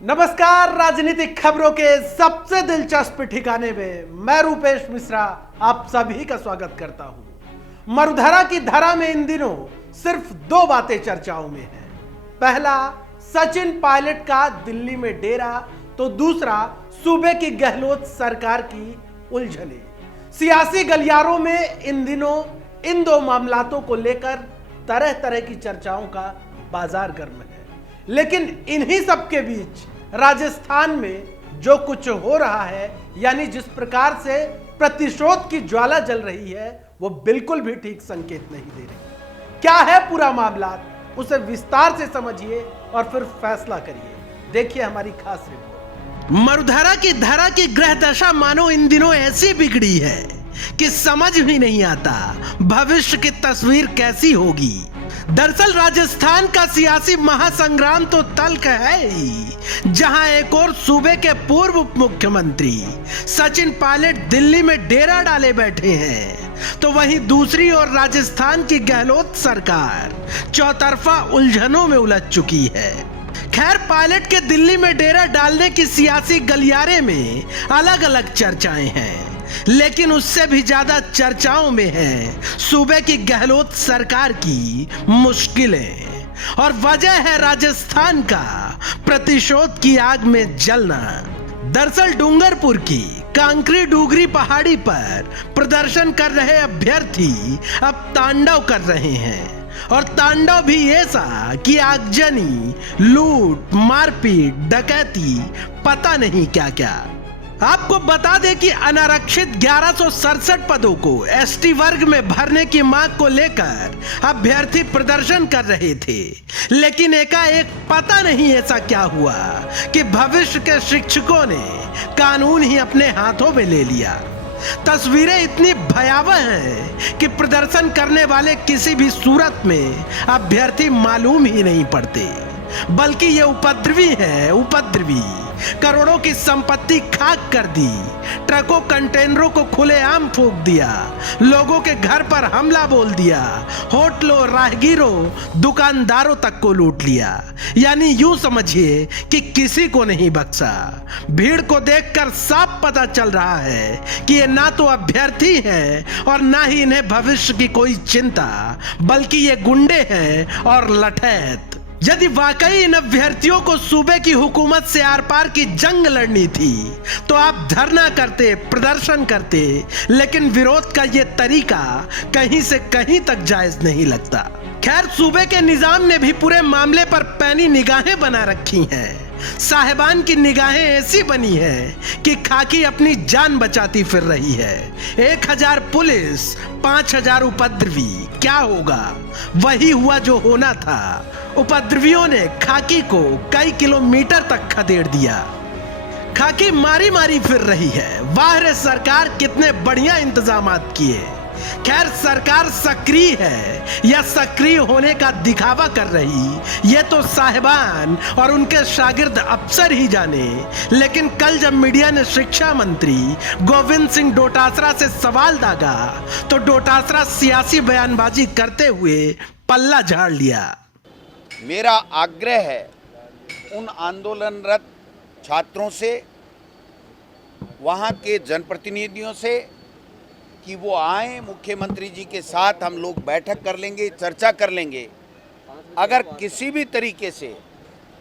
नमस्कार, राजनीतिक खबरों के सबसे दिलचस्प ठिकाने में मैं रूपेश मिश्रा आप सभी का स्वागत करता हूं। मरुधरा की धरा में इन दिनों सिर्फ दो बातें चर्चाओं में हैं। पहला, सचिन पायलट का दिल्ली में डेरा, तो दूसरा सूबे की गहलोत सरकार की उलझने। सियासी गलियारों में इन दिनों इन दो मामलातों को लेकर तरह तरह की चर्चाओं का बाजार गर्म है। लेकिन इन्हीं सब के बीच राजस्थान में जो कुछ हो रहा है, यानी जिस प्रकार से प्रतिशोध की ज्वाला जल रही है, वो बिल्कुल भी ठीक संकेत नहीं दे रही। क्या है पूरा मामला, उसे विस्तार से समझिए और फिर फैसला करिए। देखिए हमारी खास रिपोर्ट। मरुधरा की धरा की ग्रह दशा मानो इन दिनों ऐसी बिगड़ी है कि समझ भी नहीं आता भविष्य की तस्वीर कैसी होगी। दरअसल राजस्थान का सियासी महासंग्राम तो तल्ख है ही, जहां एक और सूबे के पूर्व उप मुख्यमंत्री सचिन पायलट दिल्ली में डेरा डाले बैठे हैं, तो वहीं दूसरी ओर राजस्थान की गहलोत सरकार चौतरफा उलझनों में उलझ चुकी है। खैर, पायलट के दिल्ली में डेरा डालने की सियासी गलियारे में अलग अलग चर्चाएं हैं, लेकिन उससे भी ज्यादा चर्चाओं में है सूबे की गहलोत सरकार की मुश्किलें, और वजह है राजस्थान का प्रतिशोध की आग में जलना। दरअसल डूंगरपुर की कांकरी डूगरी पहाड़ी पर प्रदर्शन कर रहे अभ्यर्थी अब तांडव कर रहे हैं, और तांडव भी ऐसा कि आगजनी, लूट, मारपीट, डकैती, पता नहीं क्या क्या। आपको बता दें कि अनारक्षित 1167 पदों को एसटी वर्ग में भरने की मांग को लेकर अभ्यर्थी प्रदर्शन कर रहे थे, लेकिन एकाएक पता नहीं ऐसा क्या हुआ कि भविष्य के शिक्षकों ने कानून ही अपने हाथों में ले लिया। तस्वीरें इतनी भयावह हैं कि प्रदर्शन करने वाले किसी भी सूरत में अभ्यर्थी मालूम ही नहीं पड़ते, बल्कि ये उपद्रवी है, उपद्रवी। करोड़ों की संपत्ति खाक कर दी, ट्रकों कंटेनरों को खुलेआम फूंक दिया, लोगों के घर पर हमला बोल दिया, होटलों, राहगीरों, दुकानदारों तक को लूट लिया। यानी यूं समझिए कि किसी को नहीं बख्शा। भीड़ को देखकर साफ पता चल रहा है कि ये ना तो अभ्यर्थी हैं और ना ही इन्हें भविष्य की कोई चिंता, बल्कि ये गुंडे हैं और लठैत। यदि वाकई इन अभ्यर्थियों को सूबे की हुकूमत से आर पार की जंग लड़नी थी, तो आप धरना करते, प्रदर्शन करते, लेकिन विरोध का ये तरीका कहीं से कहीं तक जायज नहीं लगता। खैर, सूबे के निजाम ने भी पूरे मामले पर पैनी निगाहें बना रखी हैं। साहिबान की निगाहें ऐसी बनी है कि खाकी अपनी जान बचाती फिर रही है। 1000 पुलिस, 5000 उपद्रवी, क्या होगा? वही हुआ जो होना था। उपद्रवियों ने खाकी को कई किलोमीटर तक खदेड़ दिया। खाकी मारी मारी फिर रही है। वाह रे सरकार, कितने बढ़िया इंतजामात किए। खैर, सरकार सक्रिय है या सक्रिय होने का दिखावा कर रही, ये तो साहिबान और उनके शागिर्द अफसर ही जाने। लेकिन कल जब मीडिया ने शिक्षा मंत्री गोविंद सिंह डोटासरा से सवाल दागा, तो डोटासरा सियासी बयानबाजी करते हुए पल्ला झाड़ लिया। मेरा आग्रह है उन आंदोलनरत छात्रों से, वहाँ के जनप्रतिनिधियों से, कि वो आए, मुख्यमंत्री जी के साथ हम लोग बैठक कर लेंगे, चर्चा कर लेंगे। अगर किसी भी तरीके से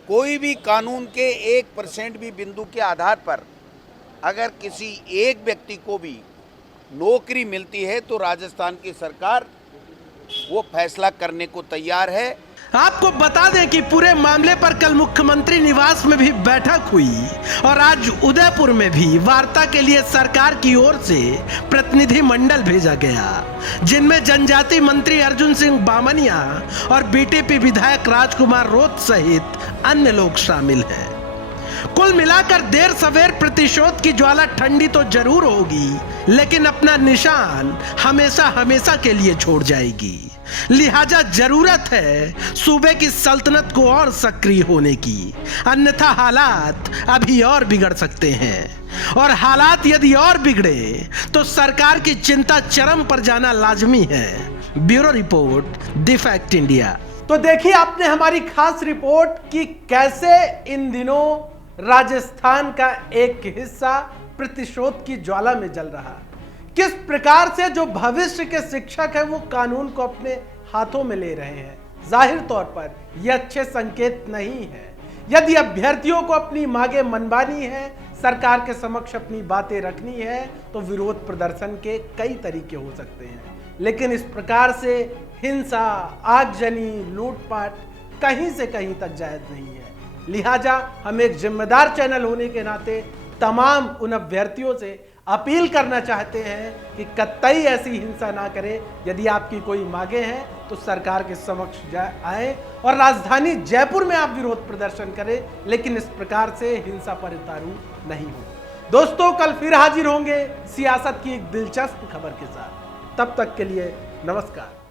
कोई भी कानून के 1% भी बिंदु के आधार पर अगर किसी एक व्यक्ति को भी नौकरी मिलती है, तो राजस्थान की सरकार वो फैसला करने को तैयार है। आपको बता दें कि पूरे मामले पर कल मुख्यमंत्री निवास में भी बैठक हुई, और आज उदयपुर में भी वार्ता के लिए सरकार की ओर से प्रतिनिधि मंडल भेजा गया, जिनमें जनजाति मंत्री अर्जुन सिंह बामनिया और बीटीपी विधायक राजकुमार रोत सहित अन्य लोग शामिल हैं। कुल मिलाकर देर सवेर प्रतिशोध की ज्वाला ठंडी तो जरूर होगी, लेकिन अपना निशान हमेशा हमेशा के लिए छोड़ जाएगी। लिहाजा जरूरत है सूबे की सल्तनत को और सक्रिय होने की, अन्यथा हालात अभी और बिगड़ सकते हैं, और हालात यदि और बिगड़े तो सरकार की चिंता चरम पर जाना लाजमी है। Bureau report, the fact India. तो देखिए आपने हमारी खास रिपोर्ट कि कैसे इन दिनों राजस्थान का एक हिस्सा प्रतिशोध की ज्वाला में जल रहा। किस प्रकार से जो भविष्य के शिक्षक हैं वो कानून को अपने हाथों में ले रहे हैं, जाहिर तौर पर यह अच्छे संकेत नहीं है। यदि अभ्यर्थियों को अपनी मांगे मनवानी है, सरकार के समक्ष अपनी बातें रखनी है, तो विरोध प्रदर्शन के कई तरीके हो सकते हैं, लेकिन इस प्रकार से हिंसा, आगजनी, लूटपाट कहीं से कहीं तक जायज नहीं है। लिहाजा हम एक जिम्मेदार चैनल होने के नाते तमाम उन अभ्यर्थियों से अपील करना चाहते हैं कि कतई ऐसी हिंसा ना करें। यदि आपकी कोई मांगे हैं तो सरकार के समक्ष आए और राजधानी जयपुर में आप विरोध प्रदर्शन करें, लेकिन इस प्रकार से हिंसा पर उतारू नहीं हो। दोस्तों, कल फिर हाजिर होंगे सियासत की एक दिलचस्प खबर के साथ। तब तक के लिए नमस्कार।